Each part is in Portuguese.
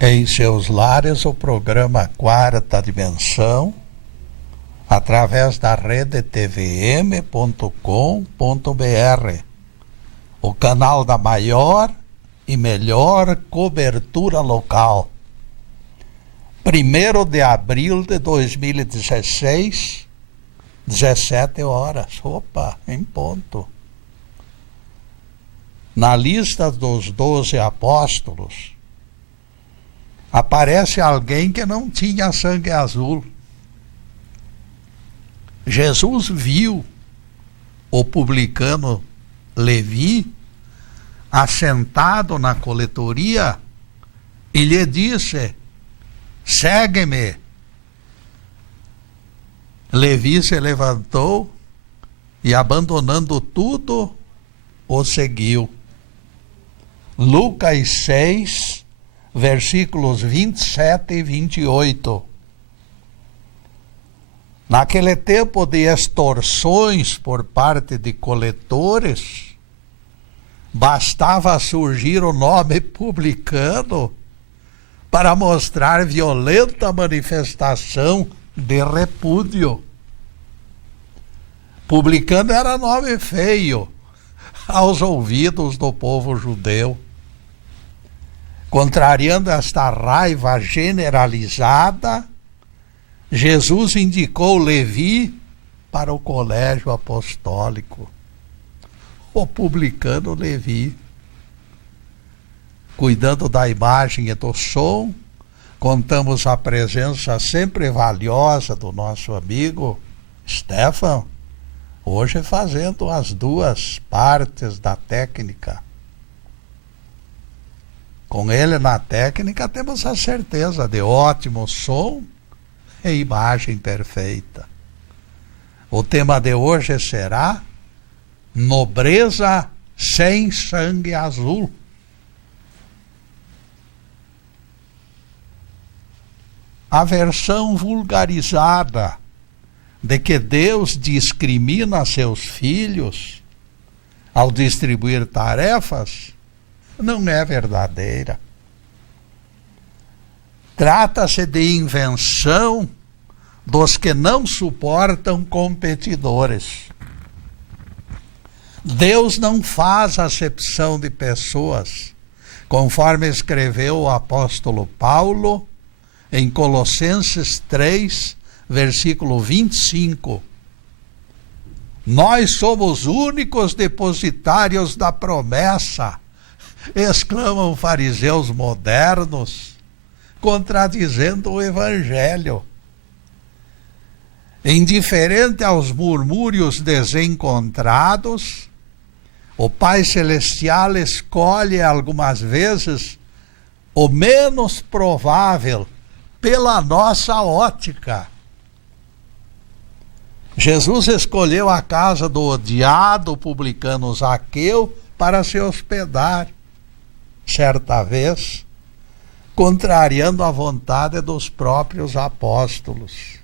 em seus lares o programa Quarta Dimensão, através da rede tvm.com.br, o canal da maior e melhor cobertura local. 1º de abril de 2016, 17 horas. Opa, em ponto. Na lista dos 12 apóstolos, aparece alguém que não tinha sangue azul. Jesus viu o publicano Levi assentado na coletoria e lhe disse: segue-me. Levi se levantou e, abandonando tudo, o seguiu. Lucas 6, versículos 27 e 28. Naquele tempo de extorsões por parte de coletores, bastava surgir o nome publicano para mostrar violenta manifestação de repúdio. Publicano era nome feio aos ouvidos do povo judeu. Contrariando esta raiva generalizada, Jesus indicou Levi para o colégio apostólico. O publicano Levi, cuidando da imagem e do som, contamos a presença sempre valiosa do nosso amigo Stefan, hoje fazendo as duas partes da técnica. Com ele na técnica temos a certeza de ótimo som e imagem perfeita. O tema de hoje será Nobreza sem sangue azul. A versão vulgarizada de que Deus discrimina seus filhos ao distribuir tarefas não é verdadeira. Trata-se de invenção dos que não suportam competidores. Deus não faz acepção de pessoas, conforme escreveu o apóstolo Paulo em Colossenses 3, versículo 25. Nós somos únicos depositários da promessa, exclamam fariseus modernos, contradizendo o Evangelho. Indiferente aos murmúrios desencontrados, o Pai Celestial escolhe algumas vezes o menos provável pela nossa ótica. Jesus escolheu a casa do odiado publicano Zaqueu para se hospedar, certa vez, contrariando a vontade dos próprios apóstolos.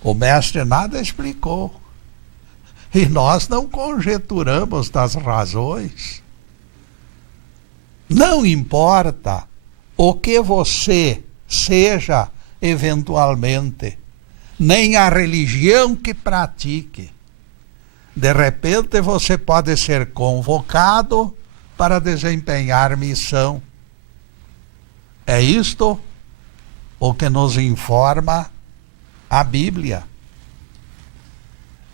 O mestre nada explicou, e nós não conjeturamos das razões. Não importa o que você seja eventualmente, nem a religião que pratique. De repente você pode ser convocado para desempenhar missão. É isto o que nos informa a Bíblia.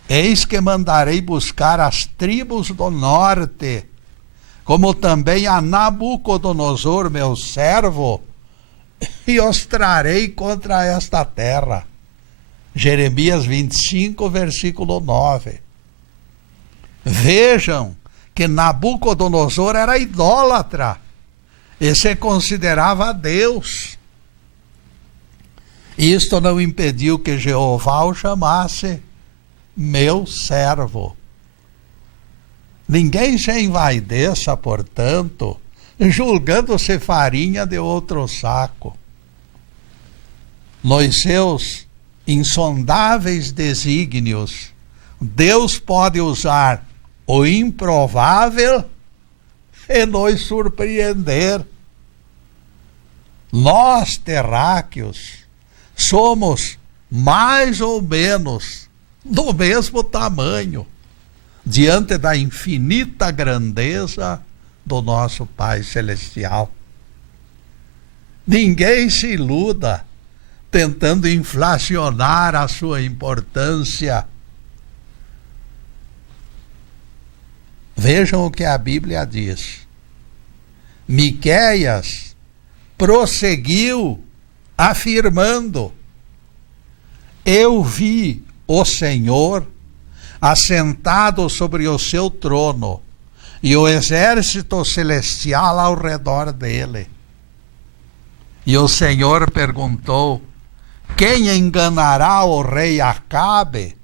Eis que mandarei buscar as tribos do norte, como também a Nabucodonosor, meu servo, e os trarei contra esta terra. Jeremias 25, versículo 9. Vejam que Nabucodonosor era idólatra e se considerava Deus. Isto não impediu que Jeová o chamasse meu servo. Ninguém se envaideça, portanto, julgando-se farinha de outro saco. Nos seus insondáveis desígnios, Deus pode usar o improvável e nos surpreender. nós terráqueos somos mais ou menos do mesmo tamanho diante da infinita grandeza do nosso Pai Celestial. Ninguém se iluda tentando inflacionar a sua importância. Vejam o que a Bíblia diz. Miqueias prosseguiu afirmando: eu vi o Senhor assentado sobre o seu trono e o exército celestial ao redor dele. E o Senhor perguntou: quem enganará o rei Acabe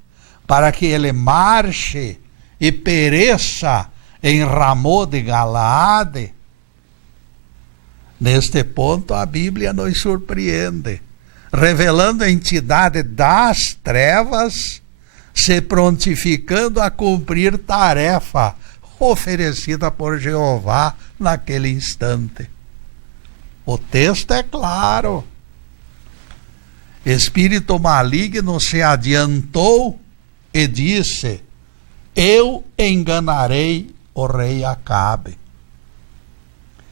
para que ele marche e pereça em Ramô de Galaade? Neste ponto a Bíblia nos surpreende, revelando a entidade das trevas se prontificando a cumprir tarefa oferecida por Jeová naquele instante. O texto é claro. Espírito maligno se adiantou e disse: eu enganarei o rei Acabe.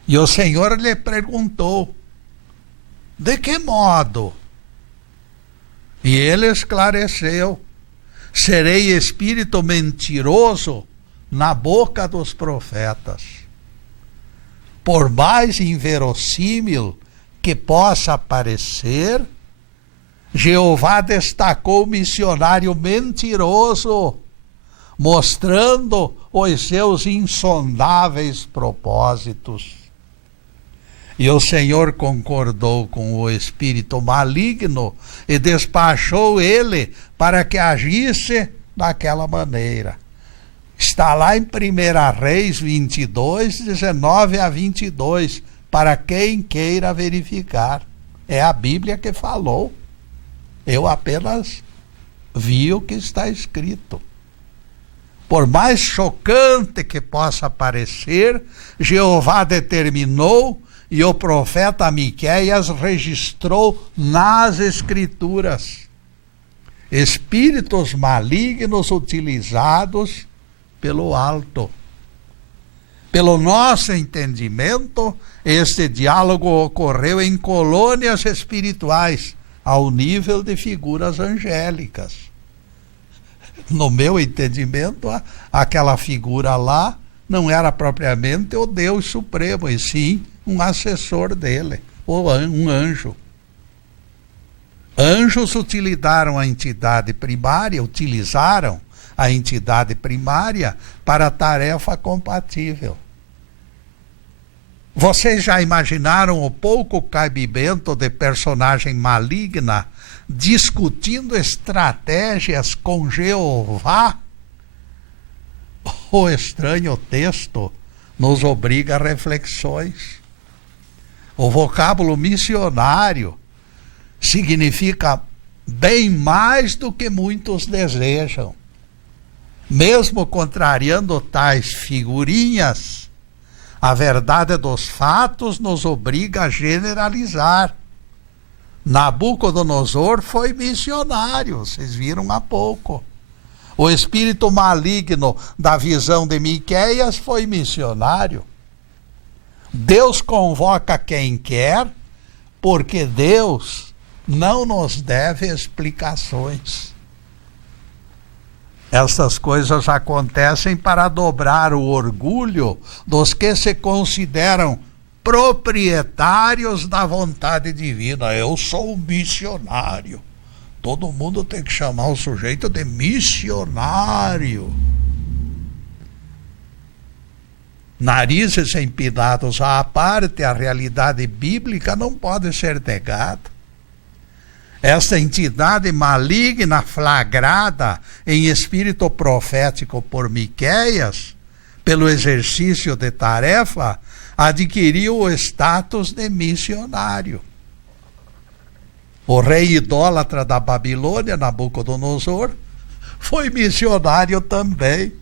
E o Senhor lhe perguntou: de que modo? E ele esclareceu: serei espírito mentiroso na boca dos profetas. Por mais inverossímil que possa parecer, Jeová destacou o missionário mentiroso, mostrando os seus insondáveis propósitos. E o Senhor concordou com o espírito maligno e despachou ele para que agisse daquela maneira. Está lá em 1 Reis 22, 19 a 22, para quem queira verificar. É a Bíblia que falou. Eu apenas vi o que está escrito. Por mais chocante que possa parecer, Jeová determinou e o profeta Miqueias registrou nas Escrituras espíritos malignos utilizados pelo alto. Pelo nosso entendimento, este diálogo ocorreu em colônias espirituais, ao nível de figuras angélicas. No meu entendimento, aquela figura lá não era propriamente o Deus Supremo, e sim um assessor dele, ou um anjo. Anjos utilizaram a entidade primária para tarefa compatível. Vocês já imaginaram o pouco cabimento de personagem maligna discutindo estratégias com Jeová? O estranho texto nos obriga a reflexões. O vocábulo missionário significa bem mais do que muitos desejam. Mesmo contrariando tais figurinhas, a verdade dos fatos nos obriga a generalizar. Nabucodonosor foi missionário, vocês viram há pouco. O espírito maligno da visão de Miqueias foi missionário. Deus convoca quem quer, porque Deus não nos deve explicações. Essas coisas acontecem para dobrar o orgulho dos que se consideram proprietários da vontade divina. Eu sou um missionário. Todo mundo tem que chamar o sujeito de missionário. Narizes empinados à parte, a realidade bíblica não pode ser negada. Esta entidade maligna flagrada em espírito profético por Miqueias, pelo exercício de tarefa, adquiriu o status de missionário. O rei idólatra da Babilônia, Nabucodonosor, foi missionário também.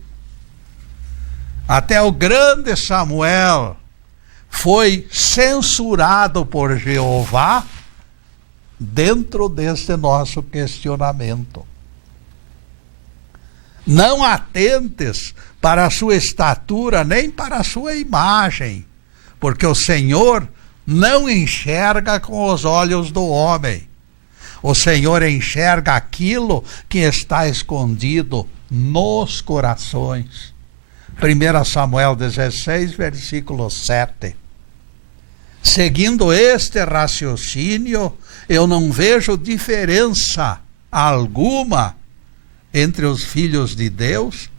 Até o grande Samuel foi censurado por Jeová dentro deste nosso questionamento. Não atentes para a sua estatura, nem para a sua imagem, porque o Senhor não enxerga com os olhos do homem. O Senhor enxerga aquilo que está escondido nos corações. 1 Samuel 16, versículo 7. Seguindo este raciocínio, eu não vejo diferença alguma entre os filhos de Deus,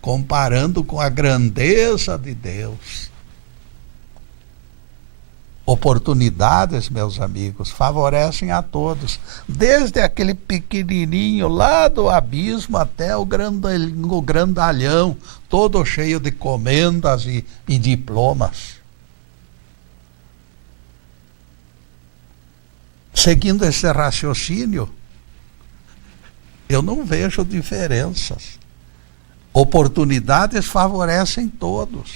comparando com a grandeza de Deus. Oportunidades, meus amigos, favorecem a todos, desde aquele pequenininho lá do abismo até o grandalhão, todo cheio de comendas e diplomas. Seguindo esse raciocínio, eu não vejo diferenças. Oportunidades favorecem todos.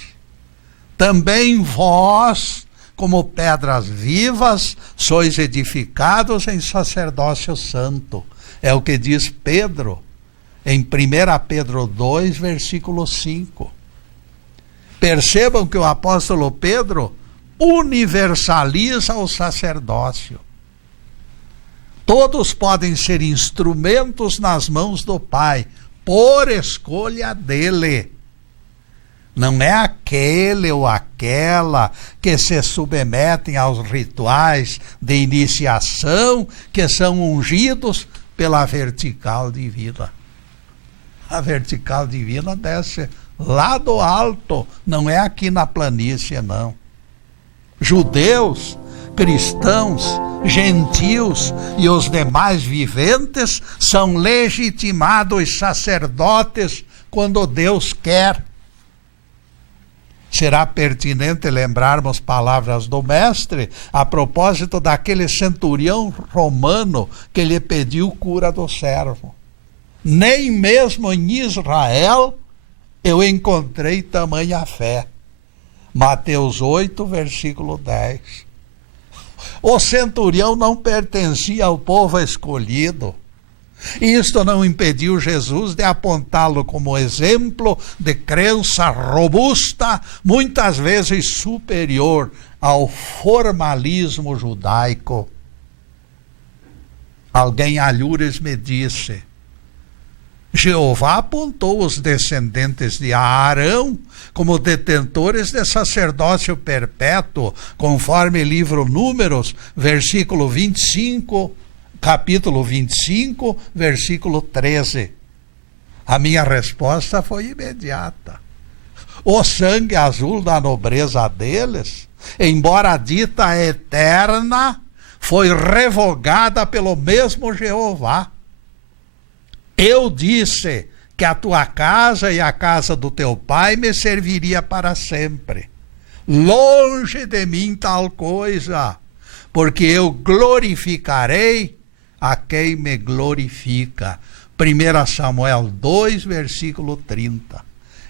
Também vós, como pedras vivas, sois edificados em sacerdócio santo. É o que diz Pedro, em 1 Pedro 2, versículo 5. Percebam que o apóstolo Pedro universaliza o sacerdócio. Todos podem ser instrumentos nas mãos do Pai, por escolha dele. Não é aquele ou aquela que se submetem aos rituais de iniciação que são ungidos pela vertical divina. A vertical divina desce lá do alto, não é aqui na planície, não. Judeus, cristãos, gentios e os demais viventes são legitimados sacerdotes quando Deus quer. Será pertinente lembrarmos palavras do Mestre a propósito daquele centurião romano que lhe pediu cura do servo. Nem mesmo em Israel eu encontrei tamanha fé. Mateus 8, versículo 10. O centurião não pertencia ao povo escolhido. Isto não impediu Jesus de apontá-lo como exemplo de crença robusta, muitas vezes superior ao formalismo judaico. Alguém alhures me disse: Jeová apontou os descendentes de Arão como detentores de sacerdócio perpétuo, conforme livro Números, versículo 25, capítulo 25, versículo 13. A minha resposta foi imediata. O sangue azul da nobreza deles, embora dita eterna, foi revogada pelo mesmo Jeová. Eu disse que a tua casa e a casa do teu pai me serviria para sempre. Longe de mim tal coisa, porque eu glorificarei a quem me glorifica. 1 Samuel 2, versículo 30.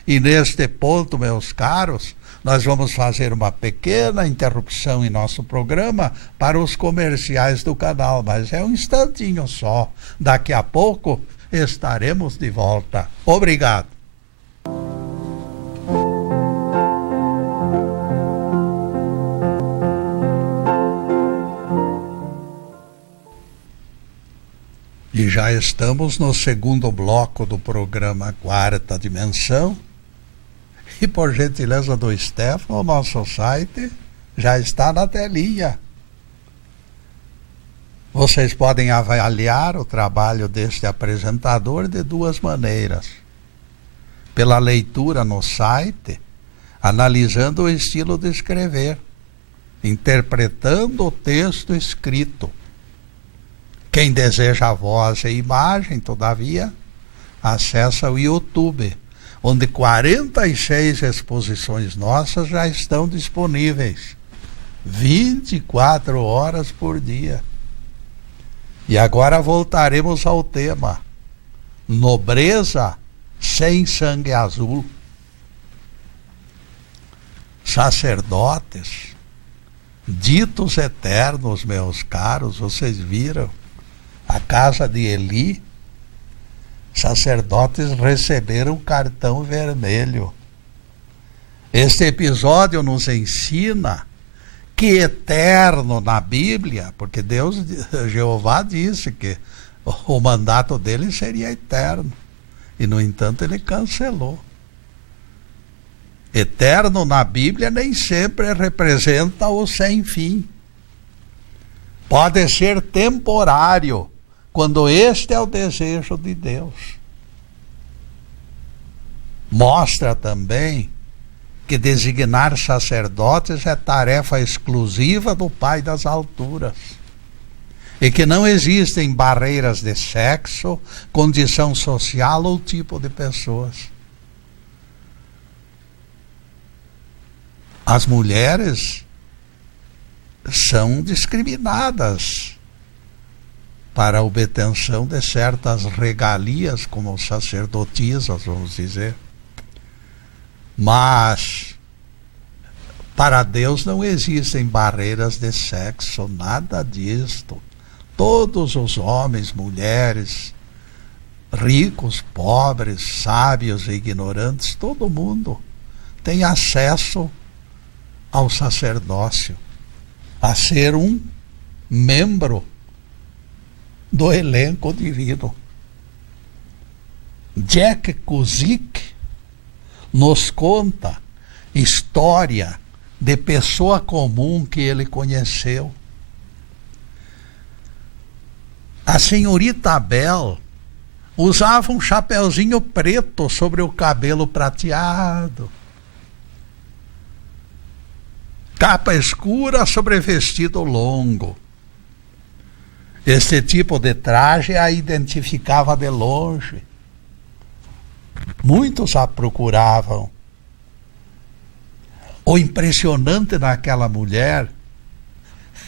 E neste ponto, meus caros, nós vamos fazer uma pequena interrupção em nosso programa para os comerciais do canal, mas é um instantinho só. Daqui a pouco estaremos de volta. Obrigado. E já estamos no segundo bloco do programa Quarta Dimensão. E por gentileza do Stefano, o nosso site já está na telinha. Vocês podem avaliar o trabalho deste apresentador de duas maneiras. Pela leitura no site, analisando o estilo de escrever, interpretando o texto escrito. Quem deseja voz e imagem, todavia, acessa o YouTube, onde 46 exposições nossas já estão disponíveis, 24 horas por dia. E agora voltaremos ao tema: nobreza sem sangue azul. sacerdotes, ditos eternos, meus caros, vocês viram? A casa de Eli, sacerdotes receberam cartão vermelho. Este episódio nos ensina que eterno na Bíblia, porque Jeová disse que o mandato dele seria eterno, e no entanto ele cancelou. Eterno na Bíblia nem sempre representa o sem fim. Pode ser temporário, quando este é o desejo de Deus. Mostra também que designar sacerdotes é tarefa exclusiva do Pai das alturas, e que não existem barreiras de sexo, condição social ou tipo de pessoas. As mulheres são discriminadas para a obtenção de certas regalias, como sacerdotisas, vamos dizer. Mas para Deus não existem barreiras de sexo, nada disto. Todos os homens, mulheres, ricos, pobres, sábios e ignorantes, todo mundo tem acesso ao sacerdócio, a ser um membro do elenco divino. Jack Cusick nos conta história de pessoa comum que ele conheceu. A senhorita Bell usava um chapeuzinho preto sobre o cabelo prateado, capa escura sobre vestido longo. Este tipo de traje a identificava de longe. Muitos a procuravam. O impressionante naquela mulher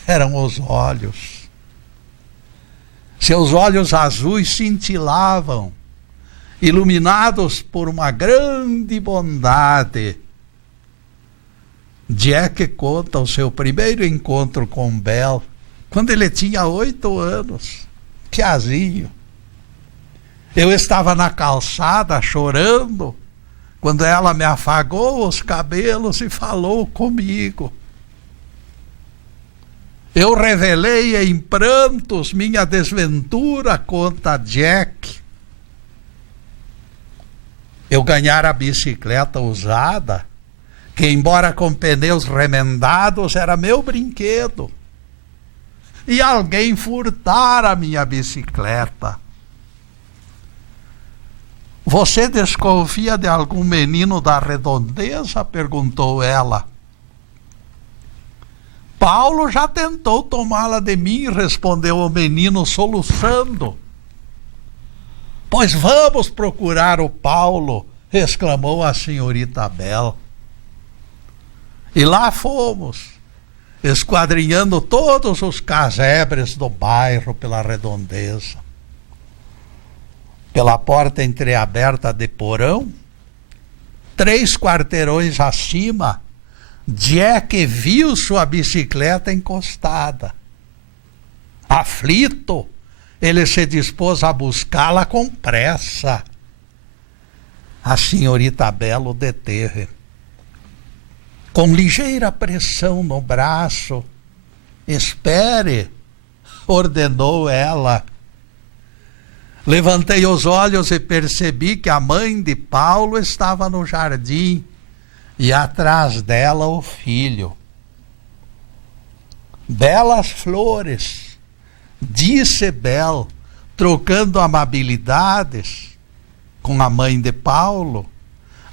eram os olhos. Seus olhos azuis cintilavam, iluminados por uma grande bondade. Jack conta o seu primeiro encontro com Bell, quando ele tinha 8 anos, piazinho. Eu estava na calçada chorando, quando ela me afagou os cabelos e falou comigo. Eu revelei em prantos minha desventura, conta Jack. Eu ganhara a bicicleta usada, que embora com pneus remendados era meu brinquedo. E alguém furtara a minha bicicleta. Você desconfia de algum menino da redondeza? Perguntou ela. Paulo já tentou tomá-la de mim, respondeu o menino soluçando. Pois vamos procurar o Paulo, exclamou a senhorita Bell. E lá fomos, esquadrinhando todos os casebres do bairro pela redondeza. Pela porta entreaberta de porão, 3 quarteirões acima, Jack viu sua bicicleta encostada. Aflito, ele se dispôs a buscá-la com pressa. A senhorita Bell o deteve. Com ligeira pressão no braço, espere, ordenou ela. Levantei os olhos e percebi que a mãe de Paulo estava no jardim e atrás dela o filho. Belas flores, disse Bel, trocando amabilidades com a mãe de Paulo,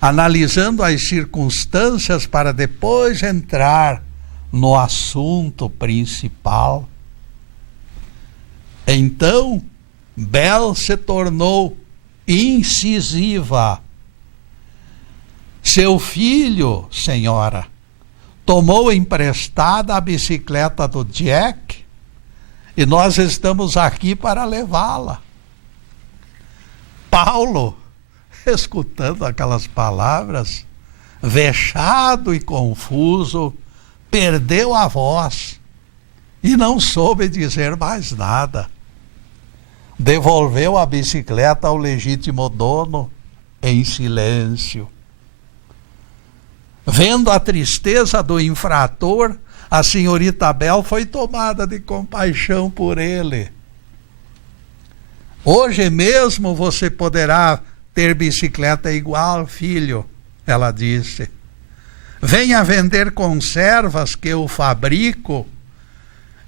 analisando as circunstâncias para depois entrar no assunto principal. Então, Bel se tornou incisiva. Seu filho, senhora, tomou emprestada a bicicleta do Jack e nós estamos aqui para levá-la. Paulo, escutando aquelas palavras, vexado e confuso, perdeu a voz e não soube dizer mais nada. Devolveu a bicicleta ao legítimo dono em silêncio. Vendo a tristeza do infrator, a senhorita Bel foi tomada de compaixão por ele. Hoje mesmo você poderá ter bicicleta igual, filho, ela disse. Venha vender conservas que eu fabrico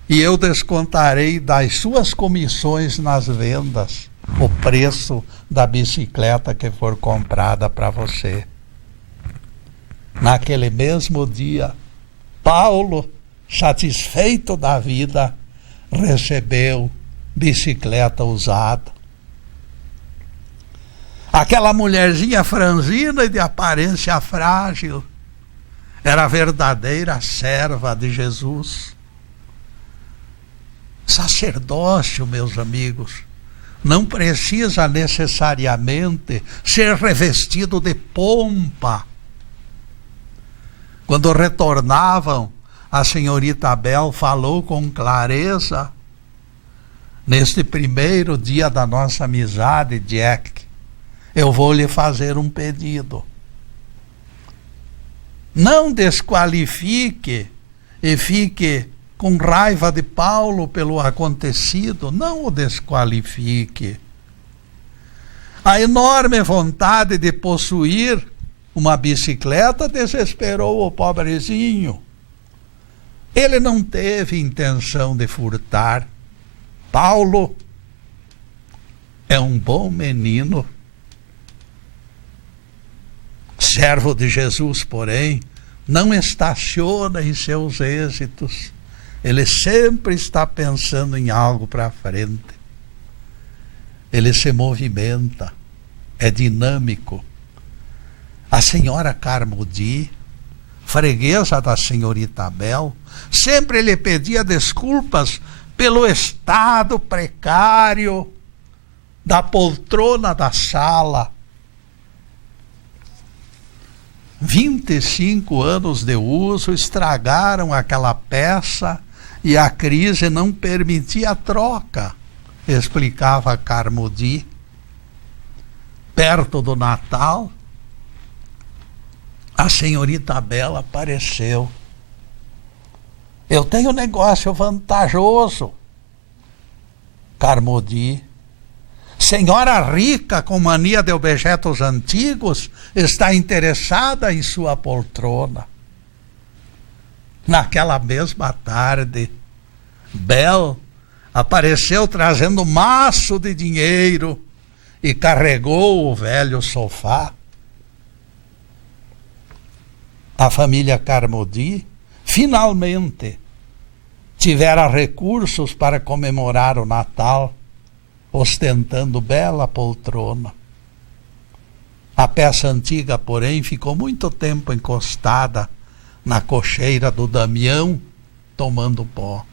e eu descontarei das suas comissões nas vendas o preço da bicicleta que for comprada para você. Naquele mesmo dia, Paulo, satisfeito da vida, recebeu bicicleta usada. Aquela mulherzinha franzina e de aparência frágil era a verdadeira serva de Jesus. Sacerdócio, meus amigos, não precisa necessariamente ser revestido de pompa. Quando retornavam, a senhorita Bel falou com clareza: neste primeiro dia da nossa amizade, Jack, eu vou lhe fazer um pedido. Não desqualifique e fique com raiva de Paulo pelo acontecido, não o desqualifique. A enorme vontade de possuir uma bicicleta desesperou o pobrezinho. Ele não teve intenção de furtar. Paulo é um bom menino. Servo de Jesus, porém, não estaciona em seus êxitos. Ele sempre está pensando em algo para frente. Ele se movimenta, é dinâmico. A senhora Carmody, freguesa da senhorita Bel, sempre lhe pedia desculpas pelo estado precário da poltrona da sala. 25 anos de uso estragaram aquela peça e a crise não permitia a troca, explicava Carmody. Perto do Natal, a senhorita Bel apareceu. Eu tenho um negócio vantajoso, Carmody. Senhora rica com mania de objetos antigos está interessada em sua poltrona. Naquela mesma tarde, Bel apareceu trazendo um maço de dinheiro e carregou o velho sofá. A família Carmody finalmente tivera recursos para comemorar o Natal, ostentando bela poltrona. A peça antiga, porém, ficou muito tempo encostada na cocheira do Damião, tomando pó.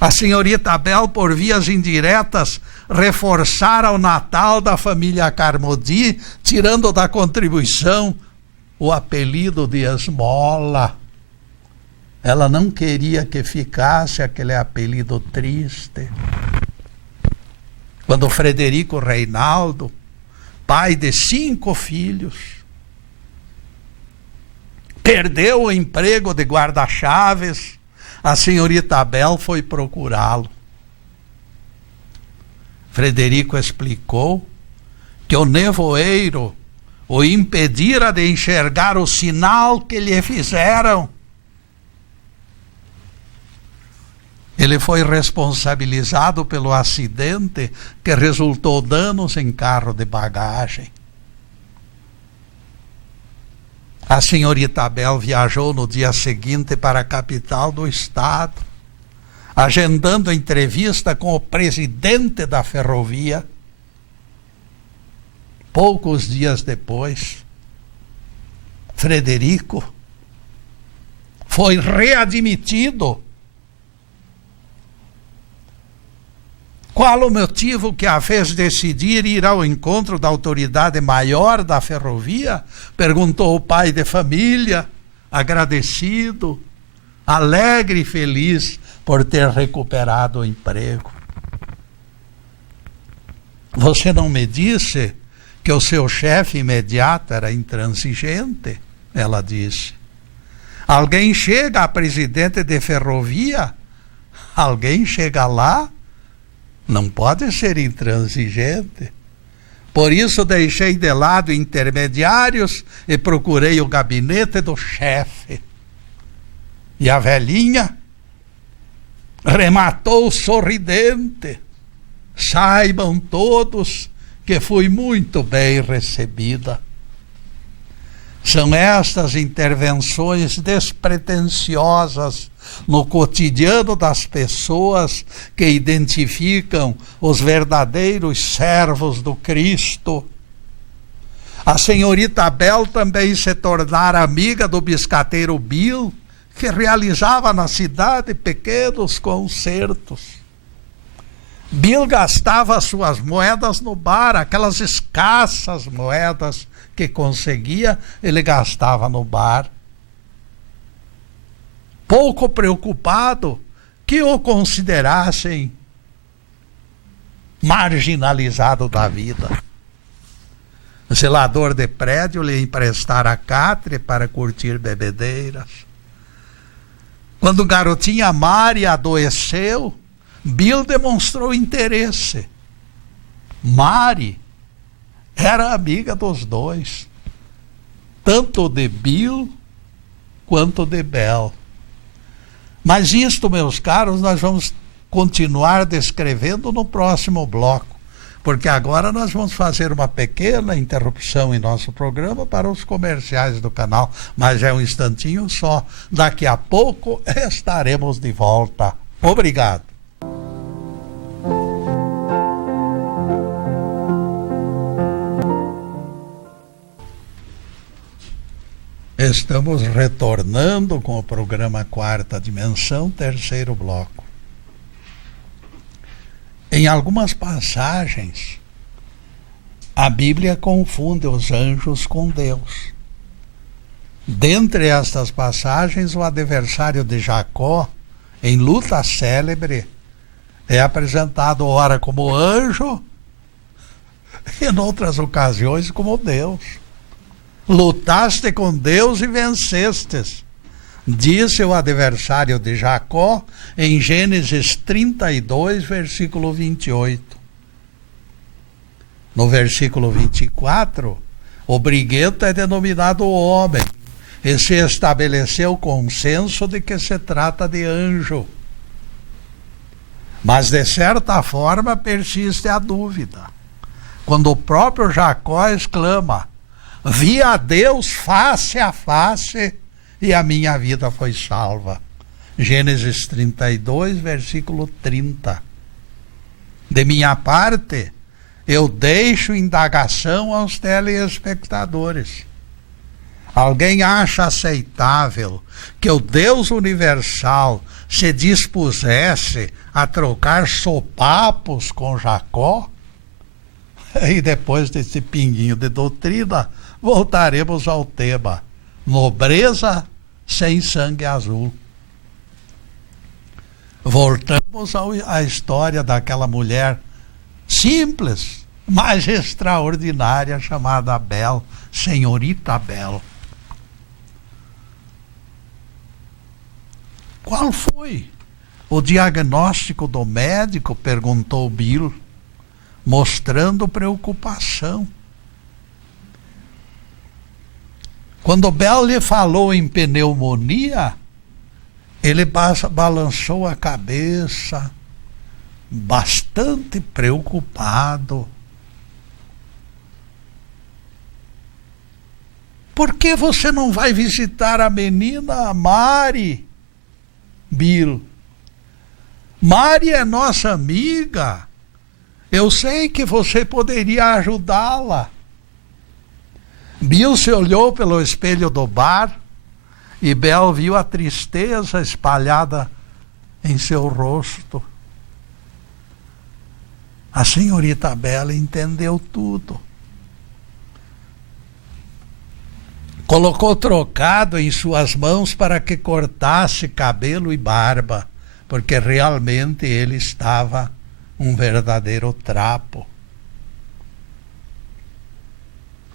A senhorita Bel, por vias indiretas, reforçara o Natal da família Carmody, tirando da contribuição o apelido de esmola. Ela não queria que ficasse aquele apelido triste. Quando Frederico Reinaldo, pai de 5 filhos, perdeu o emprego de guarda-chaves, a senhorita Bel foi procurá-lo. Frederico explicou que o nevoeiro o impedira de enxergar o sinal que lhe fizeram. Ele foi responsabilizado pelo acidente que resultou danos em carro de bagagem. A senhorita Bel viajou no dia seguinte para a capital do estado, agendando entrevista com o presidente da ferrovia. Poucos dias depois, Frederico foi readmitido Qual o motivo que a fez decidir ir ao encontro da autoridade maior da ferrovia? Perguntou o pai de família, agradecido, alegre e feliz por ter recuperado o emprego. Você não me disse que o seu chefe imediato era intransigente? Ela disse. Alguém chega a presidente de ferrovia? Alguém chega lá? Não pode ser intransigente. Por isso deixei de lado intermediários e procurei o gabinete do chefe. E a velhinha rematou sorridente. Saibam todos que fui muito bem recebida. São estas intervenções despretensiosas no cotidiano das pessoas que identificam os verdadeiros servos do Cristo. A senhorita Bel também se tornara amiga do biscateiro Bill, que realizava na cidade pequenos concertos. Bill gastava suas moedas no bar, aquelas escassas moedas que conseguia, ele gastava no bar. Pouco preocupado que o considerassem marginalizado da vida. O zelador de prédio lhe emprestara catre para curtir bebedeiras. Quando garotinha Mari adoeceu, Bill demonstrou interesse. Mari era amiga dos dois, tanto de Bill quanto de Bel. Mas isto, meus caros, nós vamos continuar descrevendo no próximo bloco, porque agora nós vamos fazer uma pequena interrupção em nosso programa para os comerciais do canal, mas é um instantinho só. Daqui a pouco estaremos de volta. Obrigado. Estamos retornando com o programa Quarta Dimensão, terceiro bloco. Em algumas passagens, a Bíblia confunde os anjos com Deus. Dentre estas passagens, o adversário de Jacó, em luta célebre, é apresentado ora como anjo e, em outras ocasiões, como Deus. Lutaste com Deus e vencestes, disse o adversário de Jacó em Gênesis 32, versículo 28. No versículo 24, o briguento é denominado homem, e se estabeleceu o consenso de que se trata de anjo. Mas, de certa forma, persiste a dúvida, quando o próprio Jacó exclama: vi a Deus face a face e a minha vida foi salva. Gênesis 32, versículo 30. De minha parte, eu deixo indagação aos telespectadores. Alguém acha aceitável que o Deus universal se dispusesse a trocar sopapos com Jacó? E depois desse pinguinho de doutrina, voltaremos ao tema: nobreza sem sangue azul. Voltamos à história daquela mulher simples, mas extraordinária, chamada Bel, senhorita Bel. Qual foi o diagnóstico do médico? Perguntou Bill, mostrando preocupação. Quando Bel lhe falou em pneumonia, ele balançou a cabeça, bastante preocupado. Por que você não vai visitar a menina Mari? Bill. Mari é nossa amiga. Eu sei que você poderia ajudá-la. Bill se olhou pelo espelho do bar e Bel viu a tristeza espalhada em seu rosto. A senhorita Bela entendeu tudo. Colocou trocado em suas mãos para que cortasse cabelo e barba, porque realmente ele estava um verdadeiro trapo.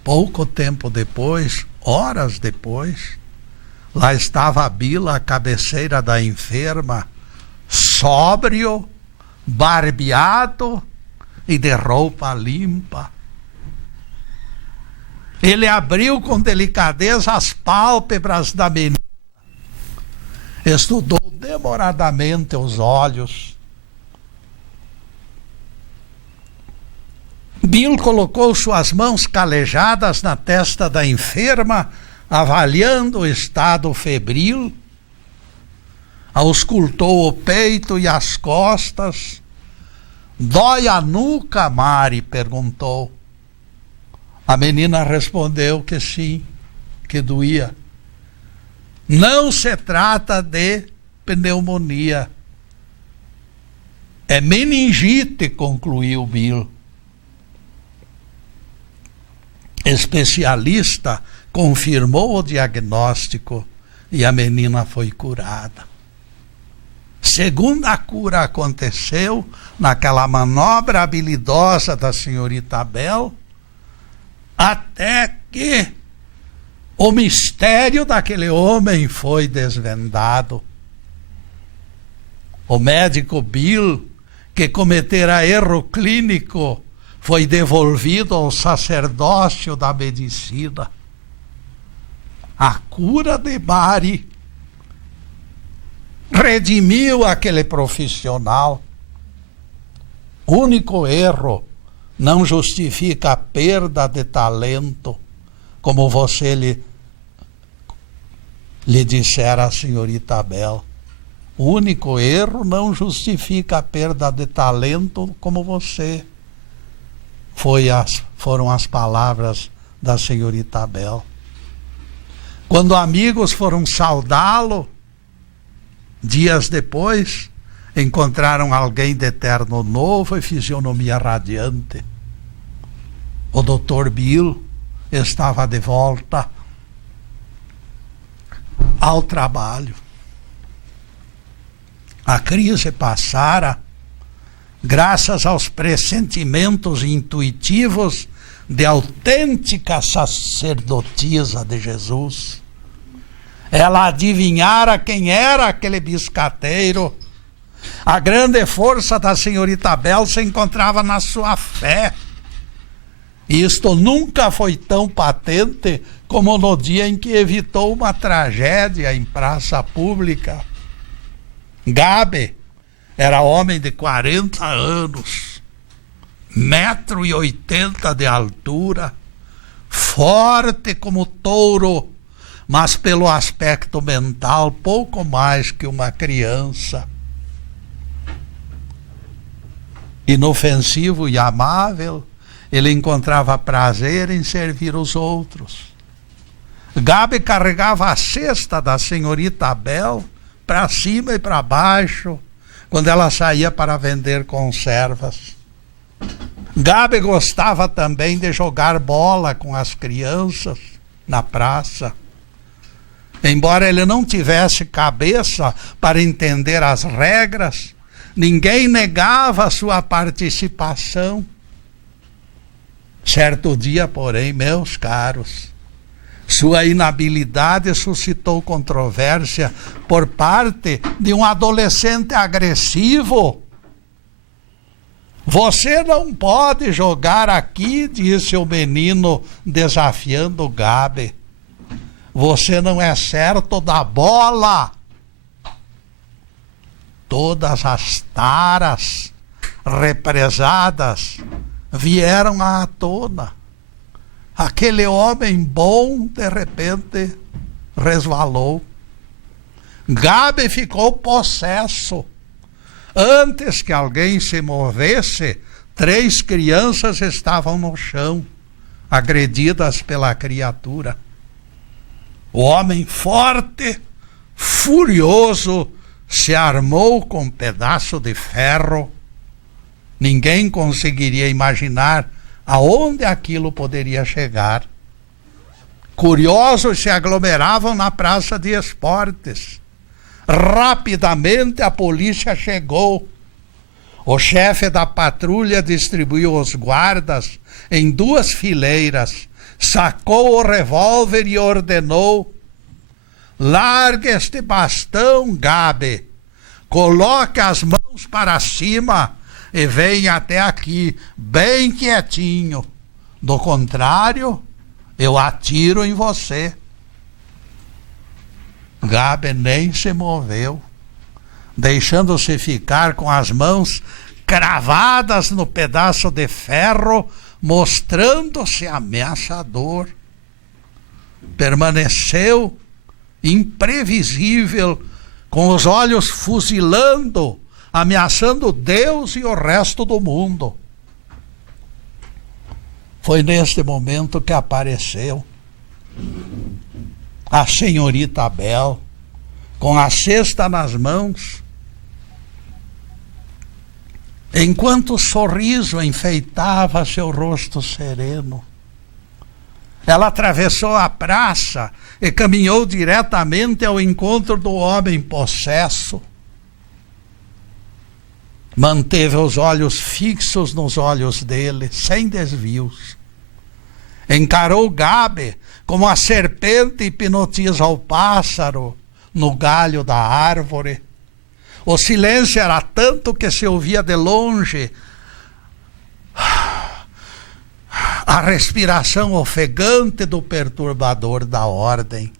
Pouco tempo depois, horas depois, lá estava Bila, a cabeceira da enferma, sóbrio, barbeado e de roupa limpa. Ele abriu com delicadeza as pálpebras da menina, estudou demoradamente os olhos. Bill colocou suas mãos calejadas na testa da enferma, avaliando o estado febril, auscultou o peito e as costas. Dói a nuca, Mari? Perguntou. A menina respondeu que sim, que doía. Não se trata de pneumonia. É meningite, concluiu Bill. Especialista confirmou o diagnóstico e a menina foi curada. Segunda cura aconteceu naquela manobra habilidosa da senhorita Bel, até que o mistério daquele homem foi desvendado. O médico Bill, que cometera erro clínico, foi devolvido ao sacerdócio da medicina. A cura de Mari redimiu aquele profissional. Único erro não justifica a perda de talento, como você lhe dissera a senhorita Bel. O único erro não justifica a perda de talento, como você. Foram as palavras da senhorita Bel. Quando amigos foram saudá-lo, dias depois, encontraram alguém de terno novo e fisionomia radiante. O Dr. Bill estava de volta ao trabalho. A crise passara graças aos pressentimentos intuitivos de autêntica sacerdotisa de Jesus. Ela adivinhara quem era aquele biscateiro. A grande força da senhorita Bel se encontrava na sua fé. Isto nunca foi tão patente como no dia em que evitou uma tragédia em praça pública. Gabe era homem de 40 anos, 1,80 m de altura, forte como touro, mas pelo aspecto mental pouco mais que uma criança. Inofensivo e amável, ele encontrava prazer em servir os outros. Gabe carregava a cesta da senhorita Bel para cima e para baixo, quando ela saía para vender conservas. Gabe gostava também de jogar bola com as crianças na praça. Embora ele não tivesse cabeça para entender as regras, ninguém negava a sua participação. Certo dia, porém, meus caros, sua inabilidade suscitou controvérsia por parte de um adolescente agressivo. Você não pode jogar aqui, disse o menino, desafiando Gabe. Você não é certo da bola. Todas as taras represadas vieram à tona. Aquele homem bom, de repente, resvalou. Gabe ficou possesso. Antes que alguém se movesse, 3 crianças estavam no chão, agredidas pela criatura. O homem forte, furioso, se armou com um pedaço de ferro Ninguém conseguiria imaginar aonde aquilo poderia chegar. Curiosos se aglomeravam na praça de esportes. Rapidamente a polícia chegou. O chefe da patrulha distribuiu os guardas em 2 fileiras, sacou o revólver e ordenou: largue este bastão, Gabe, coloque as mãos para cima e venha até aqui, bem quietinho. Do contrário, eu atiro em você. Gabe nem se moveu, deixando-se ficar com as mãos cravadas no pedaço de ferro, mostrando-se ameaçador. Permaneceu imprevisível, com os olhos fuzilando, ameaçando Deus e o resto do mundo. Foi neste momento que apareceu a senhorita Abel, com a cesta nas mãos, enquanto o sorriso enfeitava seu rosto sereno. Ela atravessou a praça e caminhou diretamente ao encontro do homem possesso. Manteve os olhos fixos nos olhos dele, sem desvios. Encarou Gabe como a serpente hipnotiza o pássaro no galho da árvore. O silêncio era tanto que se ouvia de longe a respiração ofegante do perturbador da ordem.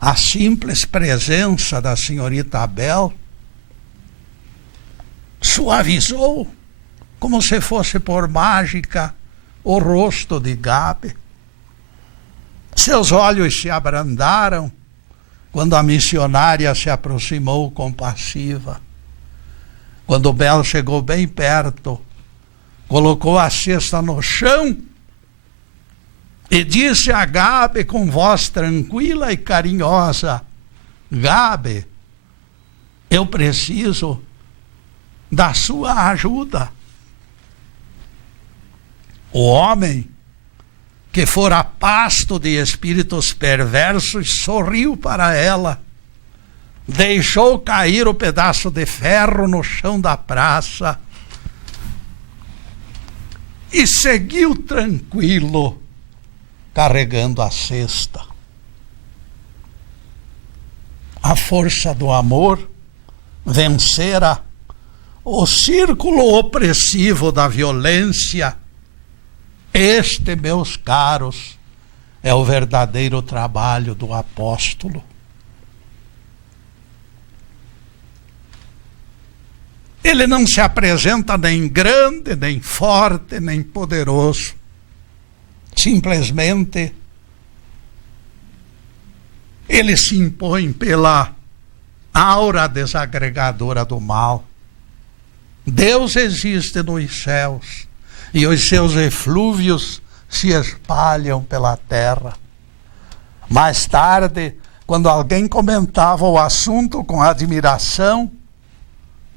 A simples presença da senhorita Abel suavizou, como se fosse por mágica, o rosto de Gabe. Seus olhos se abrandaram quando a missionária se aproximou compassiva. Quando Bel chegou bem perto, colocou a cesta no chão e disse a Gabe com voz tranquila e carinhosa: Gabe, eu preciso da sua ajuda. O homem, que fora pasto de espíritos perversos, sorriu para ela, deixou cair o pedaço de ferro no chão da praça e seguiu tranquilo, carregando a cesta. A força do amor vencera o círculo opressivo da violência. Este, meus caros, é o verdadeiro trabalho do apóstolo. Ele não se apresenta nem grande, nem forte, nem poderoso. Simplesmente, ele se impõe pela aura desagregadora do mal. Deus existe nos céus e os seus eflúvios se espalham pela terra. Mais tarde, quando alguém comentava o assunto com admiração,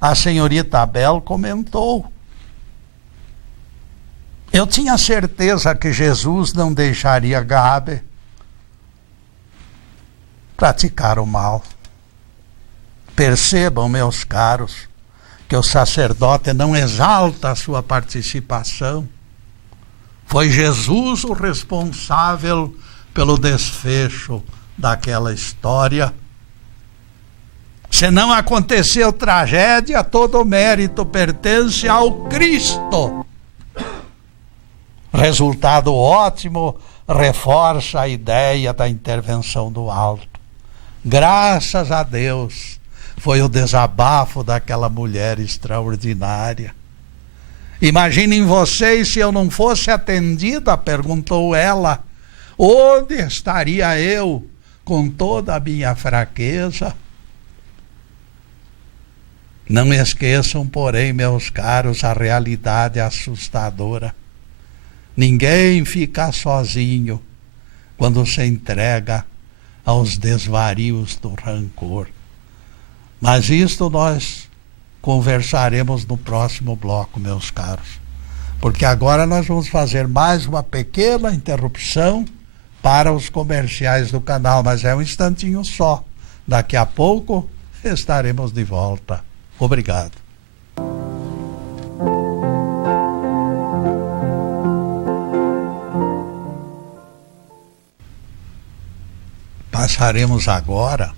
a senhorita Abel comentou: eu tinha certeza que Jesus não deixaria Gabe praticar o mal. Percebam, meus caros, que o sacerdote não exalta a sua participação. Foi Jesus o responsável pelo desfecho daquela história. Se não aconteceu tragédia, todo o mérito pertence ao Cristo. Resultado ótimo, reforça a ideia da intervenção do alto. Graças a Deus, foi o desabafo daquela mulher extraordinária. Imaginem vocês se eu não fosse atendida, perguntou ela, onde estaria eu com toda a minha fraqueza? Não esqueçam, porém, meus caros, a realidade assustadora. Ninguém fica sozinho quando se entrega aos desvarios do rancor. Mas isto nós conversaremos no próximo bloco, meus caros. Porque agora nós vamos fazer mais uma pequena interrupção para os comerciais do canal, mas é um instantinho só. Daqui a pouco estaremos de volta. Obrigado. Passaremos agora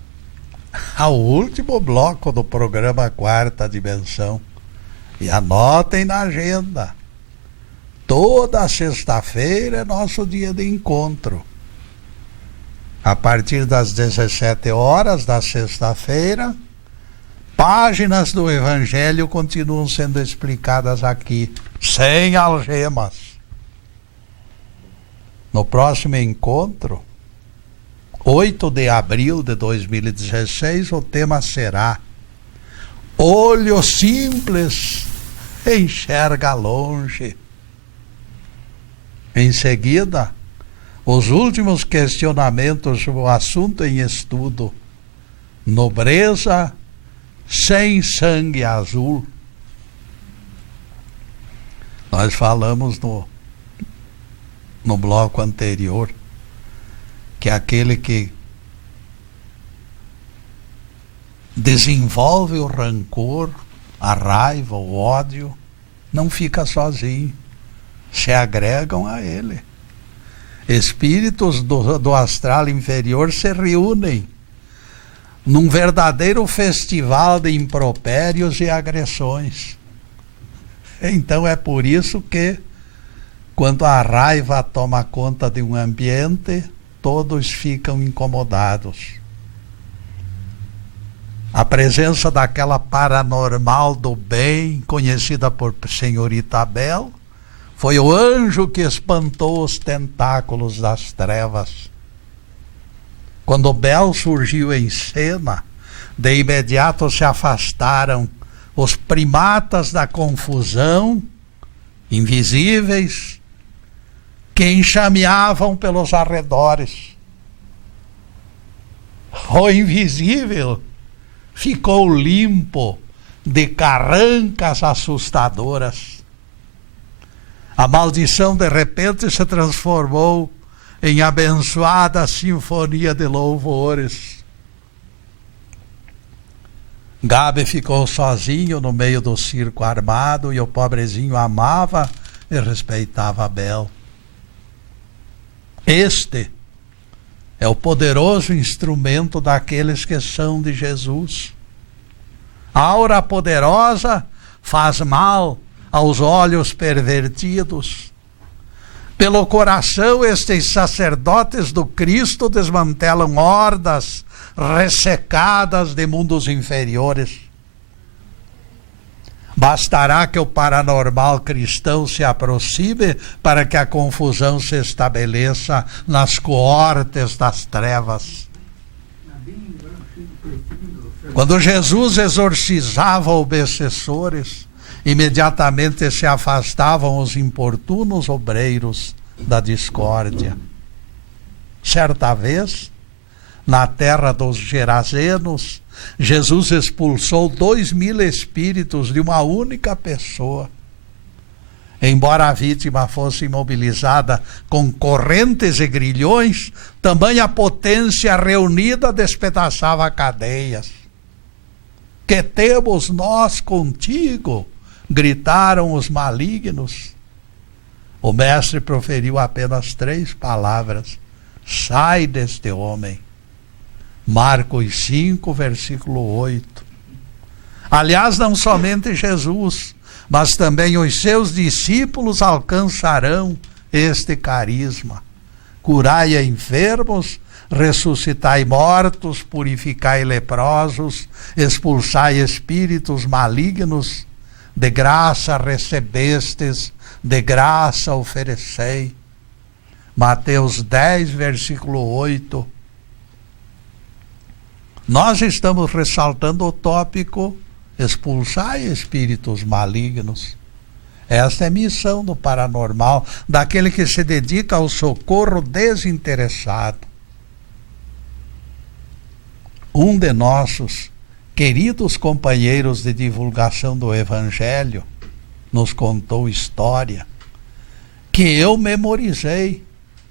ao último bloco do programa Quarta Dimensão. E anotem na agenda. Toda sexta-feira é nosso dia de encontro. A partir das 17 horas da sexta-feira, páginas do Evangelho continuam sendo explicadas aqui, sem algemas. No próximo encontro, 8 de abril de 2016, o tema será: Olho simples enxerga longe. Em seguida, os últimos questionamentos sobre o assunto em estudo: nobreza sem sangue azul. Nós falamos no bloco anterior que aquele que desenvolve o rancor, a raiva, o ódio, não fica sozinho, se agregam a ele. Espíritos do astral inferior se reúnem num verdadeiro festival de impropérios e agressões. Então é por isso que, quando a raiva toma conta de um ambiente, todos ficam incomodados. A presença daquela paranormal do bem, conhecida por Senhorita Bel, foi o anjo que espantou os tentáculos das trevas. Quando Bel surgiu em cena, de imediato se afastaram os primatas da confusão, invisíveis, que enxameavam pelos arredores. O invisível ficou limpo de carrancas assustadoras. A maldição de repente se transformou em abençoada sinfonia de louvores. Gabe ficou sozinho no meio do circo armado e o pobrezinho amava e respeitava Bel. Este é o poderoso instrumento daqueles que são de Jesus. A aura poderosa faz mal aos olhos pervertidos. Pelo coração, estes sacerdotes do Cristo desmantelam hordas ressecadas de mundos inferiores. Bastará que o paranormal cristão se aproxime para que a confusão se estabeleça nas coortes das trevas. Quando Jesus exorcizava obsessores, imediatamente se afastavam os importunos obreiros da discórdia. Certa vez, na terra dos Gerazenos, Jesus expulsou 2.000 espíritos de uma única pessoa. Embora a vítima fosse imobilizada com correntes e grilhões, tamanha potência reunida despedaçava cadeias. Que temos nós contigo? Gritaram os malignos. O mestre proferiu apenas 3 palavras: sai deste homem. Marcos 5, versículo 8. Aliás, não somente Jesus, mas também os seus discípulos alcançarão este carisma. Curai enfermos, ressuscitai mortos, purificai leprosos, expulsai espíritos malignos, de graça recebestes, de graça oferecei. Mateus 10, versículo 8. Nós estamos ressaltando o tópico: expulsai espíritos malignos. Esta é a missão do paranormal, daquele que se dedica ao socorro desinteressado. Um de nossos queridos companheiros de divulgação do Evangelho, nos contou história que eu memorizei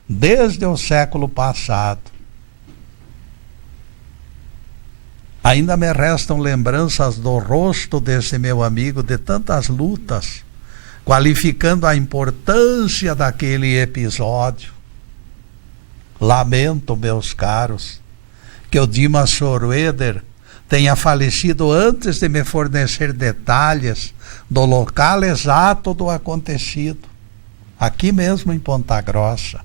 desde o século passado. Ainda me restam lembranças do rosto desse meu amigo de tantas lutas, qualificando a importância daquele episódio. Lamento, meus caros, que o Dimas Schroeder tenha falecido antes de me fornecer detalhes do local exato do acontecido, aqui mesmo em Ponta Grossa.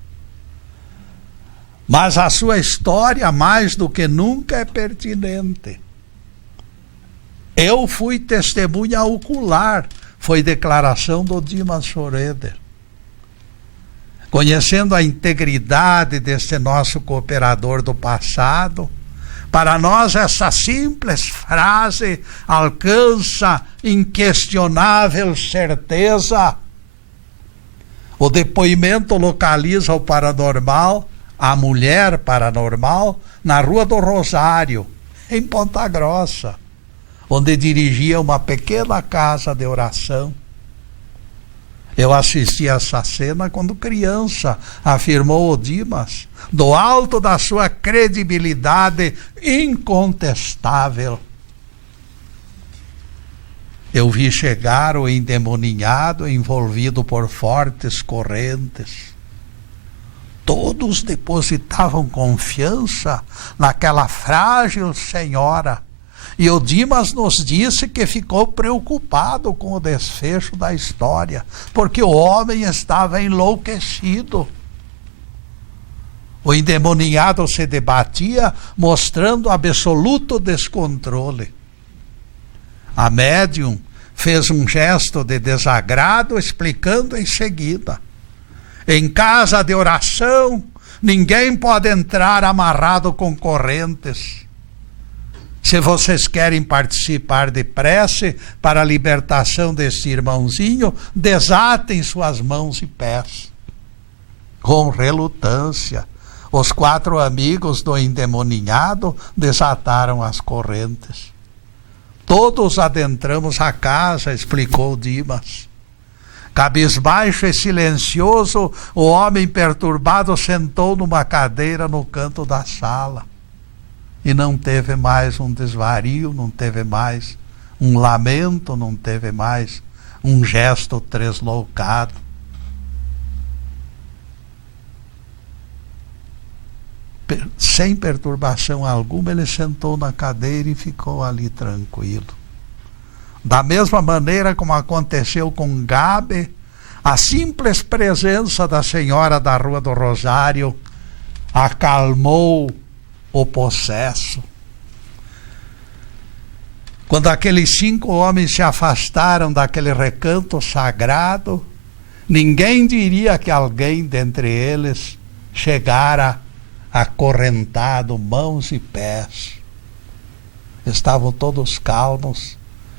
Mas a sua história, mais do que nunca, é pertinente. Eu fui testemunha ocular, foi declaração do Dimas Schroeder. Conhecendo a integridade deste nosso cooperador do passado, para nós essa simples frase alcança inquestionável certeza. O depoimento localiza o paranormal, a mulher paranormal, na Rua do Rosário, em Ponta Grossa, onde dirigia uma pequena casa de oração. Eu assisti a essa cena quando criança, afirmou o Dimas, do alto da sua credibilidade incontestável. Eu vi chegar o endemoninhado envolvido por fortes correntes. Todos depositavam confiança naquela frágil senhora. E o Dimas nos disse que ficou preocupado com o desfecho da história, porque o homem estava enlouquecido. O endemoninhado se debatia, mostrando absoluto descontrole. A médium fez um gesto de desagrado, explicando em seguida: em casa de oração, ninguém pode entrar amarrado com correntes. Se vocês querem participar de prece para a libertação deste irmãozinho, desatem suas mãos e pés. Com relutância, os 4 amigos do endemoninhado desataram as correntes. Todos adentramos a casa, explicou Dimas. Cabisbaixo e silencioso, o homem perturbado sentou numa cadeira no canto da sala. E não teve mais um desvario, não teve mais um lamento, não teve mais um gesto tresloucado. Sem perturbação alguma, ele sentou na cadeira e ficou ali tranquilo. Da mesma maneira como aconteceu com Gabe, a simples presença da senhora da Rua do Rosário acalmou o possesso. Quando aqueles 5 homens se afastaram daquele recanto sagrado, ninguém diria que alguém dentre eles chegara acorrentado, mãos e pés. Estavam todos calmos,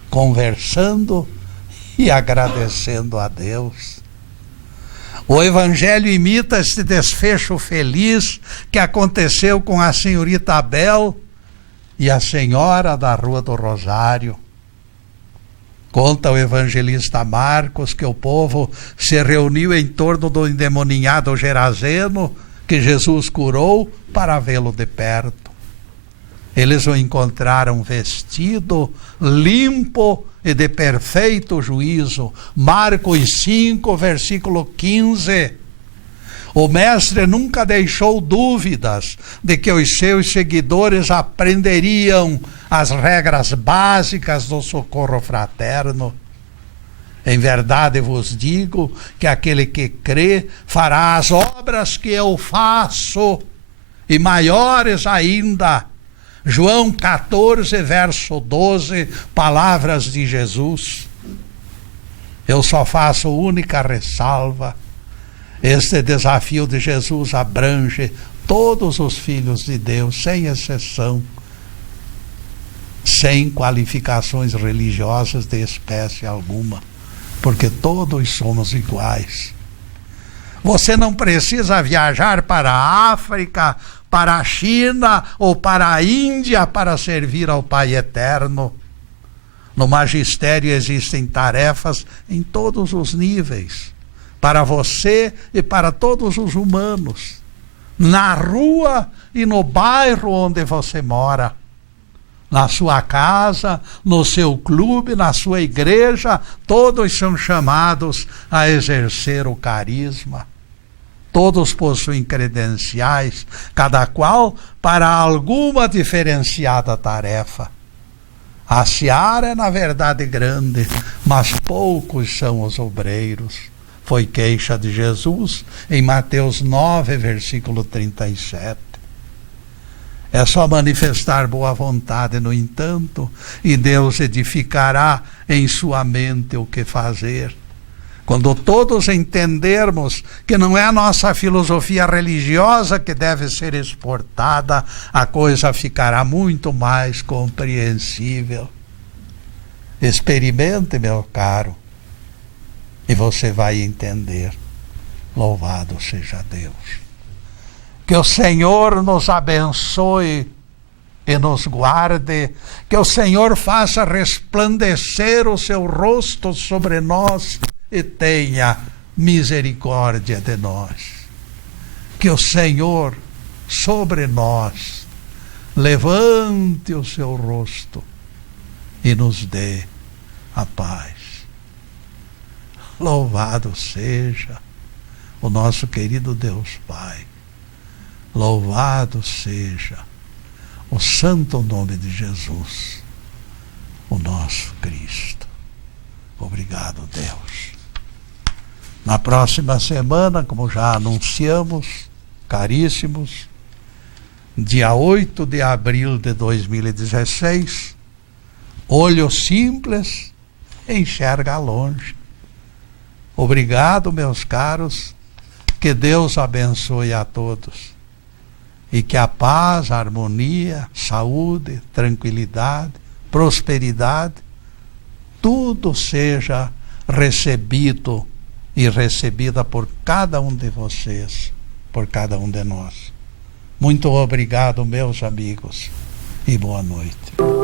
conversando e agradecendo a Deus. O Evangelho imita esse desfecho feliz que aconteceu com a senhorita Abel e a senhora da Rua do Rosário. Conta o evangelista Marcos que o povo se reuniu em torno do endemoninhado Gerazeno, que Jesus curou, para vê-lo de perto. Eles o encontraram vestido, limpo e de perfeito juízo. Marcos 5, versículo 15. O mestre nunca deixou dúvidas de que os seus seguidores aprenderiam as regras básicas do socorro fraterno. Em verdade vos digo que aquele que crê fará as obras que eu faço, e maiores ainda. João 14, verso 12, palavras de Jesus. Eu só faço única ressalva. Este desafio de Jesus abrange todos os filhos de Deus, sem exceção, sem qualificações religiosas de espécie alguma, porque todos somos iguais. Você não precisa viajar para a África, para a China ou para a Índia para servir ao Pai Eterno. No magistério existem tarefas em todos os níveis, para você e para todos os humanos, na rua e no bairro onde você mora, na sua casa, no seu clube, na sua igreja, todos são chamados a exercer o carisma. Todos possuem credenciais, cada qual para alguma diferenciada tarefa. A seara é, na verdade, grande, mas poucos são os obreiros. Foi queixa de Jesus em Mateus 9, versículo 37. É só manifestar boa vontade, no entanto, e Deus edificará em sua mente o que fazer. Quando todos entendermos que não é a nossa filosofia religiosa que deve ser exportada, a coisa ficará muito mais compreensível. Experimente, meu caro, e você vai entender. Louvado seja Deus. Que o Senhor nos abençoe e nos guarde, que o Senhor faça resplandecer o seu rosto sobre nós e tenha misericórdia de nós. Que o Senhor sobre nós levante o seu rosto e nos dê a paz. Louvado seja o nosso querido Deus Pai. Louvado seja o santo nome de Jesus, o nosso Cristo. Obrigado, Deus. Na próxima semana, como já anunciamos, caríssimos, dia 8 de abril de 2016, olho simples enxerga longe. Obrigado, meus caros, que Deus abençoe a todos e que a paz, a harmonia, saúde, tranquilidade, prosperidade, tudo seja recebido e recebida por cada um de vocês, por cada um de nós. Muito obrigado, meus amigos, e boa noite.